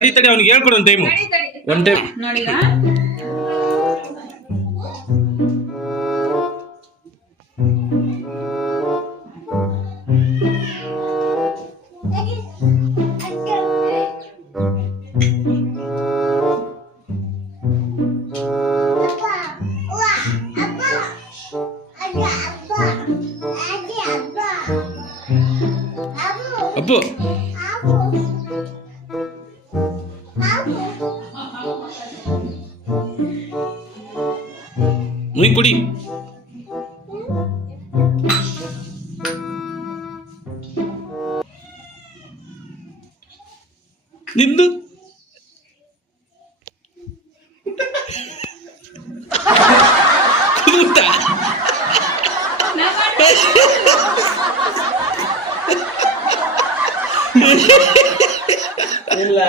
ತಡಿ ಅವ್ನಿಗೆ ಹೇಳ್ಕೊಡು ಒಂದು ಟೈಮು. ಒನ್ ಟೈಮ್ ನೋಡಿ ಅಪ್ಪು ಮುಯ್ ಕುಡಿ. ನಿಂದು ಇಲ್ಲ